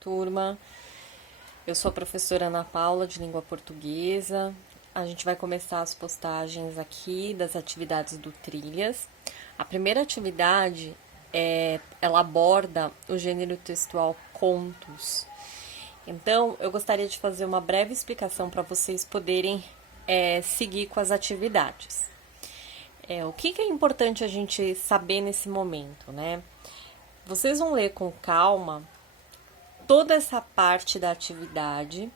turma. Eu sou a professora Ana Paula, de língua portuguesa. A gente vai começar as postagens aqui das atividades do Trilhas. A primeira atividade ela aborda o gênero textual contos. Então, eu gostaria de fazer uma breve explicação para vocês poderem seguir com as atividades. O que é importante a gente saber nesse momento, né? Vocês vão ler com calma toda essa parte da atividade,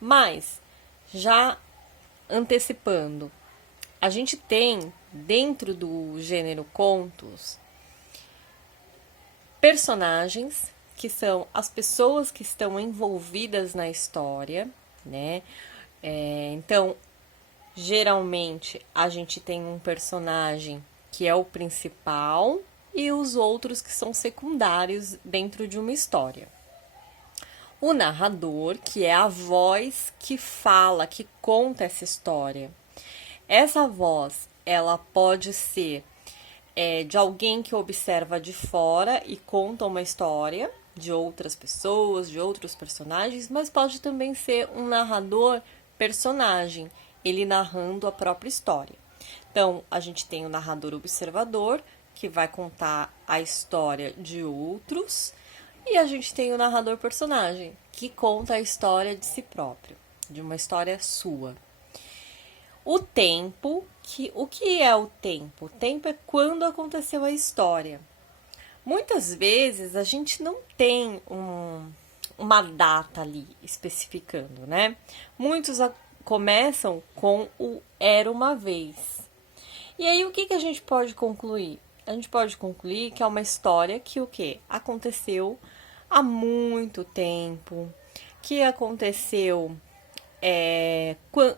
mas já antecipando, a gente tem dentro do gênero contos personagens que são as pessoas que estão envolvidas na história, né? Então, geralmente a gente tem um personagem que é o principal e os outros que são secundários dentro de uma história. O narrador, que é a voz que fala, que conta essa história. Essa voz, ela pode ser de alguém que observa de fora e conta uma história de outras pessoas, de outros personagens, mas pode também ser um narrador personagem, ele narrando a própria história. Então, a gente tem o narrador observador, que vai contar a história de outros, e a gente tem o narrador personagem, que conta a história de si próprio, de uma história sua. O tempo, o que é o tempo? O tempo é quando aconteceu a história. Muitas vezes a gente não tem uma data ali especificando, né? Muitos começam com o era uma vez. E aí o que a gente pode concluir? A gente pode concluir que é uma história que o quê? Aconteceu há muito tempo, que aconteceu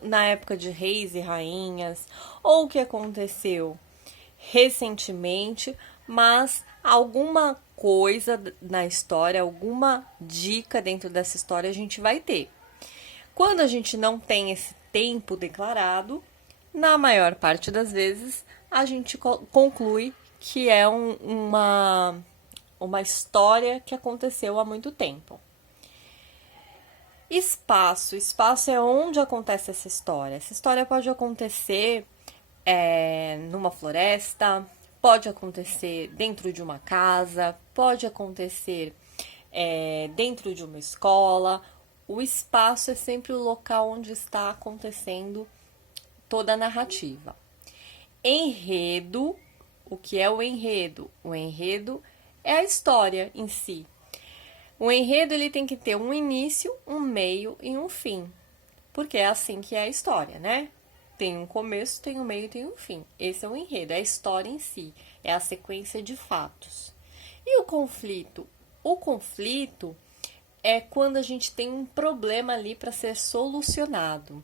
na época de reis e rainhas, ou que aconteceu recentemente, mas alguma coisa na história, alguma dica dentro dessa história a gente vai ter. Quando a gente não tem esse tempo declarado, na maior parte das vezes a gente conclui que é uma história que aconteceu há muito tempo. Espaço. Espaço é onde acontece essa história. Essa história pode acontecer numa floresta, pode acontecer dentro de uma casa, pode acontecer dentro de uma escola. O espaço é sempre o local onde está acontecendo toda a narrativa. Enredo. O que é o enredo? O enredo é a história em si. O enredo ele tem que ter um início, um meio e um fim. Porque é assim que é a história, né? Tem um começo, tem um meio e tem um fim. Esse é o enredo, é a história em si. É a sequência de fatos. E o conflito? O conflito é quando a gente tem um problema ali para ser solucionado.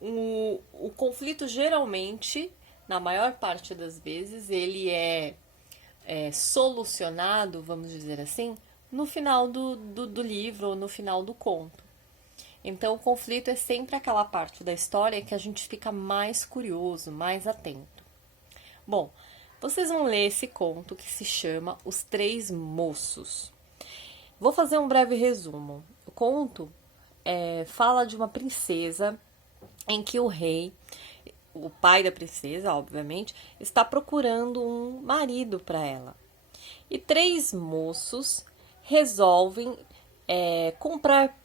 O conflito geralmente, na maior parte das vezes, ele é solucionado, vamos dizer assim, no final do livro ou no final do conto. Então, o conflito é sempre aquela parte da história que a gente fica mais curioso, mais atento. Bom, vocês vão ler esse conto que se chama Os Três Moços. Vou fazer um breve resumo. O conto fala de uma princesa em que o rei, o pai da princesa, obviamente, está procurando um marido para ela. E três moços resolvem comprar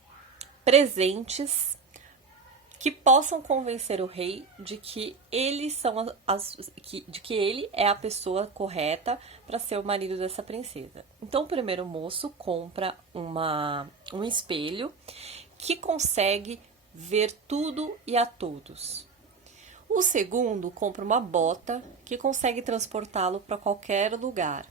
presentes que possam convencer o rei de que eles são de que ele é a pessoa correta para ser o marido dessa princesa. Então, o primeiro moço compra um espelho que consegue ver tudo e a todos. O segundo compra uma bota que consegue transportá-lo para qualquer lugar.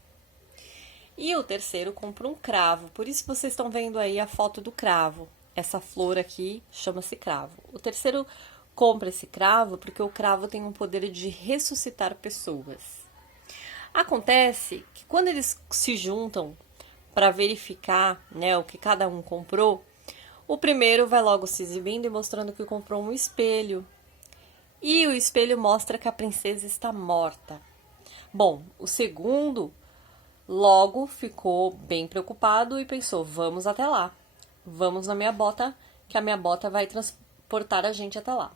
E o terceiro compra um cravo. Por isso vocês estão vendo aí a foto do cravo. Essa flor aqui chama-se cravo. O terceiro compra esse cravo porque o cravo tem um poder de ressuscitar pessoas. Acontece que quando eles se juntam para verificar, né, o que cada um comprou, o primeiro vai logo se exibindo e mostrando que comprou um espelho. E o espelho mostra que a princesa está morta. Bom, o segundo Logo ficou bem preocupado e pensou: vamos até lá, vamos na minha bota, que a minha bota vai transportar a gente até lá.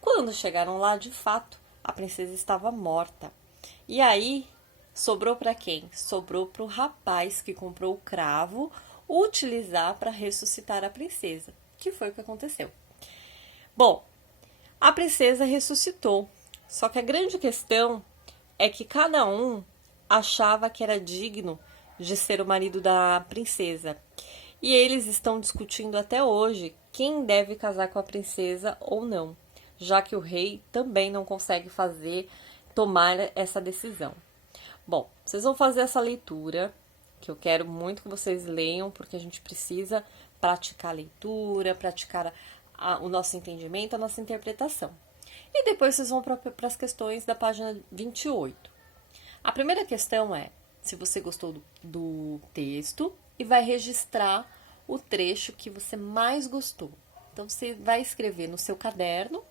Quando chegaram lá, de fato, a princesa estava morta. E aí, sobrou para quem? Sobrou para o rapaz que comprou o cravo utilizar para ressuscitar a princesa, que foi o que aconteceu. Bom, a princesa ressuscitou, só que a grande questão é que cada um achava que era digno de ser o marido da princesa. E eles estão discutindo até hoje quem deve casar com a princesa ou não, já que o rei também não consegue tomar essa decisão. Bom, vocês vão fazer essa leitura, que eu quero muito que vocês leiam, porque a gente precisa praticar a leitura, praticar o nosso entendimento, a nossa interpretação. E depois vocês vão para as questões da página 28. A primeira questão é se você gostou do texto e vai registrar o trecho que você mais gostou. Então, você vai escrever no seu caderno,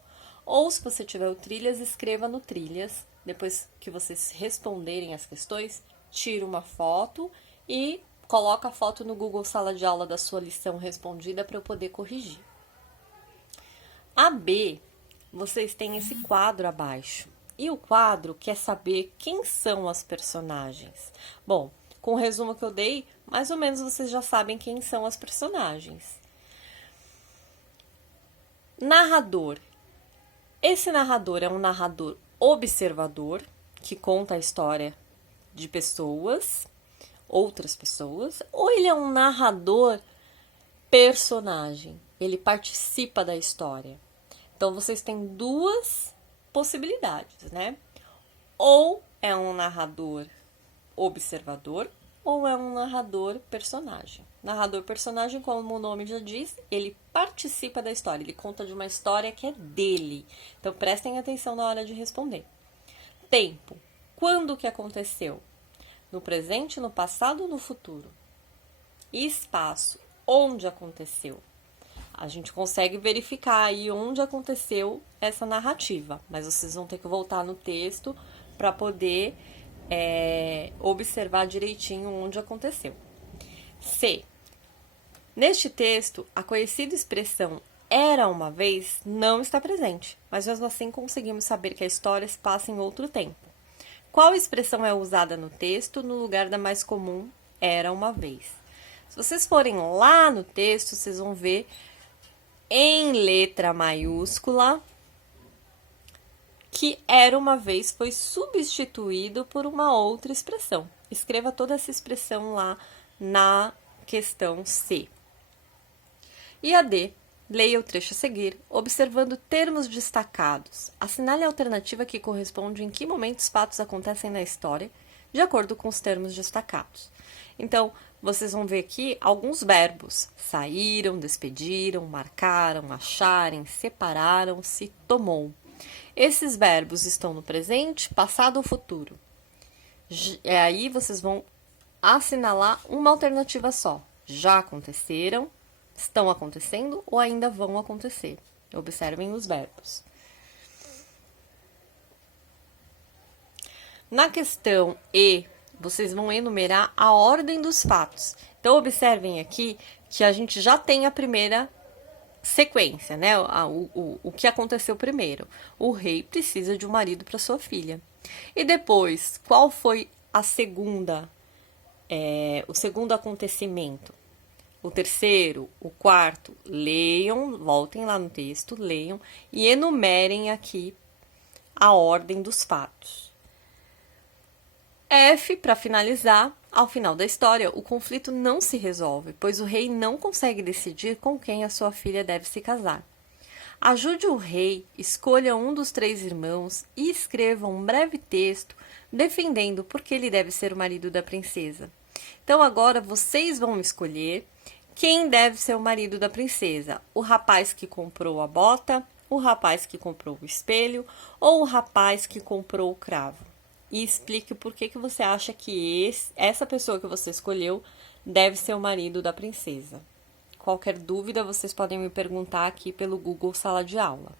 ou se você tiver o Trilhas, escreva no Trilhas. Depois que vocês responderem as questões, tira uma foto e coloca a foto no Google Sala de Aula da sua lição respondida para eu poder corrigir. A B, vocês têm esse quadro abaixo. E o quadro quer saber quem são as personagens. Bom, com o resumo que eu dei, mais ou menos vocês já sabem quem são as personagens. Narrador. Esse narrador é um narrador observador, que conta a história de pessoas, outras pessoas, ou ele é um narrador personagem, ele participa da história. Então, vocês têm duas possibilidades, né? Ou é um narrador observador, ou é um narrador personagem. Narrador personagem, como o nome já diz, ele participa da história, ele conta de uma história que é dele. Então, prestem atenção na hora de responder. Tempo. Quando que aconteceu? No presente, no passado ou no futuro? E espaço. Onde aconteceu? A gente consegue verificar aí onde aconteceu essa narrativa, mas vocês vão ter que voltar no texto para poder observar direitinho onde aconteceu. C. Neste texto, a conhecida expressão era uma vez não está presente, mas mesmo assim conseguimos saber que a história se passa em outro tempo. Qual expressão é usada no texto no lugar da mais comum era uma vez? Se vocês forem lá no texto, vocês vão ver em letra maiúscula que era uma vez foi substituído por uma outra expressão. Escreva toda essa expressão lá na questão C. E a D, leia o trecho a seguir, observando termos destacados. Assinale a alternativa que corresponde em que momento os fatos acontecem na história, de acordo com os termos destacados. Então, vocês vão ver aqui alguns verbos. Saíram, despediram, marcaram, acharem, separaram-se, tomou. Esses verbos estão no presente, passado ou futuro. Aí vocês vão assinalar uma alternativa só. Já aconteceram, estão acontecendo ou ainda vão acontecer. Observem os verbos. Na questão E, vocês vão enumerar a ordem dos fatos. Então, observem aqui que a gente já tem a primeira sequência, né? O que aconteceu primeiro. O rei precisa de um marido para sua filha. E depois, qual foi a segunda, o segundo acontecimento? O terceiro, o quarto, leiam, voltem lá no texto, leiam e enumerem aqui a ordem dos fatos. F, para finalizar, ao final da história, o conflito não se resolve, pois o rei não consegue decidir com quem a sua filha deve se casar. Ajude o rei, escolha um dos 3 irmãos e escreva um breve texto defendendo por que ele deve ser o marido da princesa. Então, agora vocês vão escolher quem deve ser o marido da princesa. O rapaz que comprou a bota, o rapaz que comprou o espelho ou o rapaz que comprou o cravo. E explique por que você acha que essa pessoa que você escolheu deve ser o marido da princesa. Qualquer dúvida, vocês podem me perguntar aqui pelo Google Sala de Aula.